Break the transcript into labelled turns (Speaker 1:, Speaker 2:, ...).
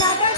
Speaker 1: another